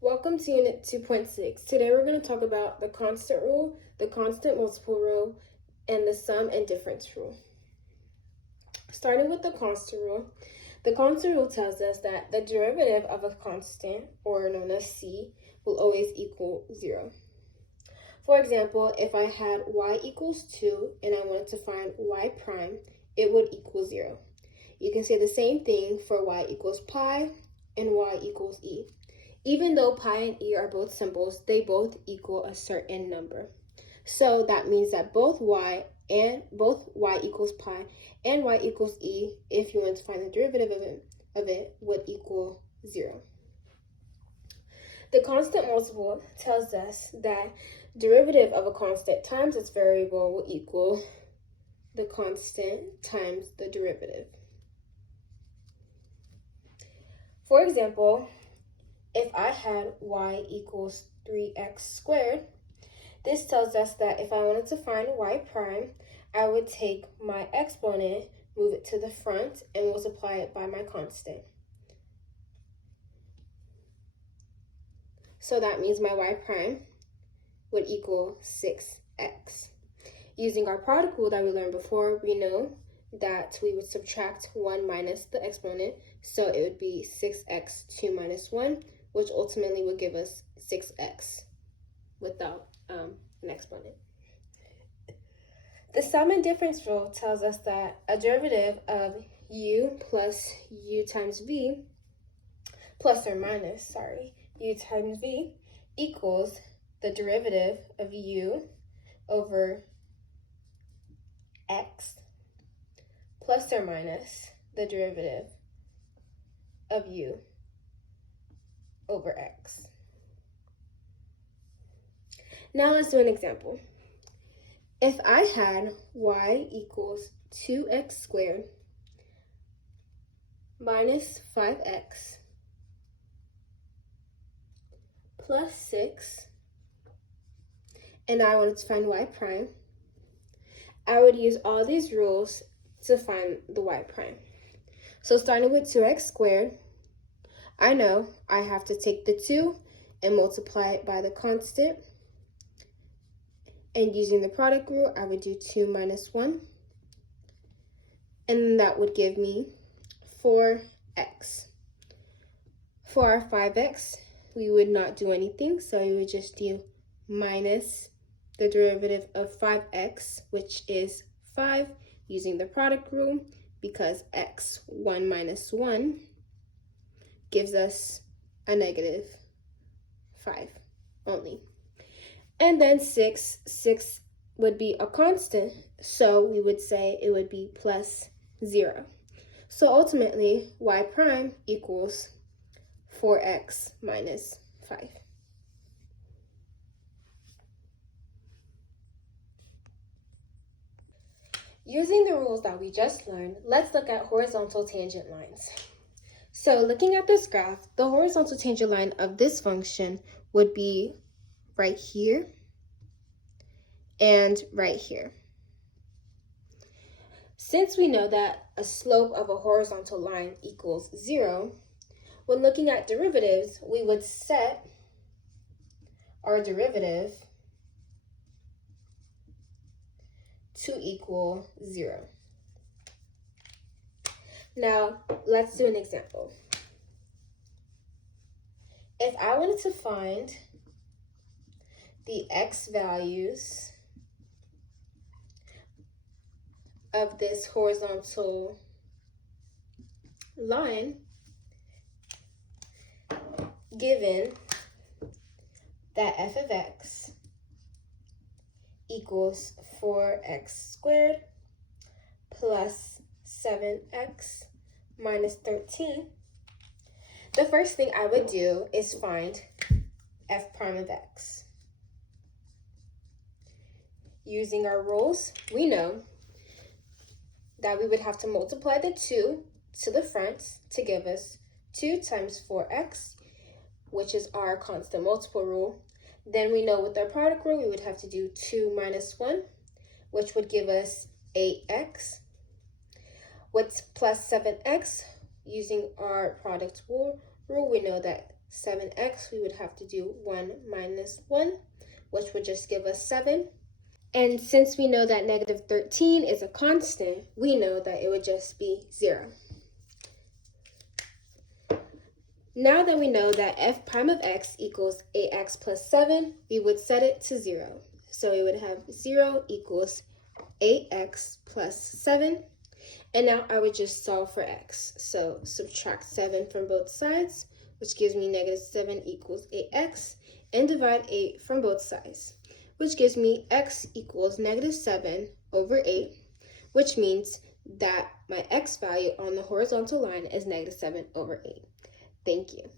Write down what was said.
Welcome to Unit 2.6. Today we're going to talk about the constant rule, the constant multiple rule, and the sum and difference rule. Starting with the constant rule tells us that the derivative of a constant, or known as c, will always equal 0. For example, if I had y equals 2 and I wanted to find y prime, it would equal 0. You can say the same thing for y equals pi and y equals e. Even though pi and e are both symbols, they both equal a certain number. So that means that both y equals pi and y equals e, if you want to find the derivative of it would equal 0. The constant multiple tells us that derivative of a constant times its variable will equal the constant times the derivative. For example, if I had y equals 3x squared, this tells us that if I wanted to find y prime, I would take my exponent, move it to the front, and multiply it by my constant. So that means my y prime would equal 6x. Using our product rule that we learned before, we know that we would subtract 1 minus the exponent, so it would be 6x 2 minus 1, which ultimately would give us 6x without an exponent. The sum and difference rule tells us that a derivative of u plus u times v, u times v equals the derivative of u over x plus or minus the derivative of u over x. Now let's do an example. If I had y equals 2x squared minus 5x plus 6, and I wanted to find y prime, I would use all these rules to find the y prime. So starting with 2x squared, I know I have to take the 2 and multiply it by the constant. And using the product rule, I would do 2 minus 1. And that would give me 4x. For our 5x, we would not do anything, so we would just do minus the derivative of 5x, which is 5, using the product rule, because x, 1 minus 1, gives us a negative 5 only. And then 6 would be a constant, so we would say it would be plus 0. So ultimately, y prime equals 4x minus 5. Using the rules that we just learned, let's look at horizontal tangent lines. So looking at this graph, the horizontal tangent line of this function would be right here and right here. Since we know that a slope of a horizontal line equals 0, when looking at derivatives, we would set our derivative to equal 0. Now, let's do an example. If I wanted to find the x values of this horizontal line, given that f of x equals 4x squared plus 7x minus 13, the first thing I would do is find f prime of x. Using our rules, we know that we would have to multiply the 2 to the front to give us 2 times 4x, which is our constant multiple rule. Then we know with our product rule, we would have to do 2 minus 1, which would give us 8x. With plus 7x, using our product rule, we know that 7x, we would have to do 1 minus 1, which would just give us 7. And since we know that negative 13 is a constant, we know that it would just be 0. Now that we know that f prime of x equals 8x plus 7, we would set it to 0. So we would have 0 equals 8x plus 7. And now I would just solve for x. So subtract 7 from both sides, which gives me negative 7 equals 8x, and divide 8 from both sides, which gives me x equals negative 7 over 8, which means that my x value on the horizontal line is negative 7 over 8. Thank you.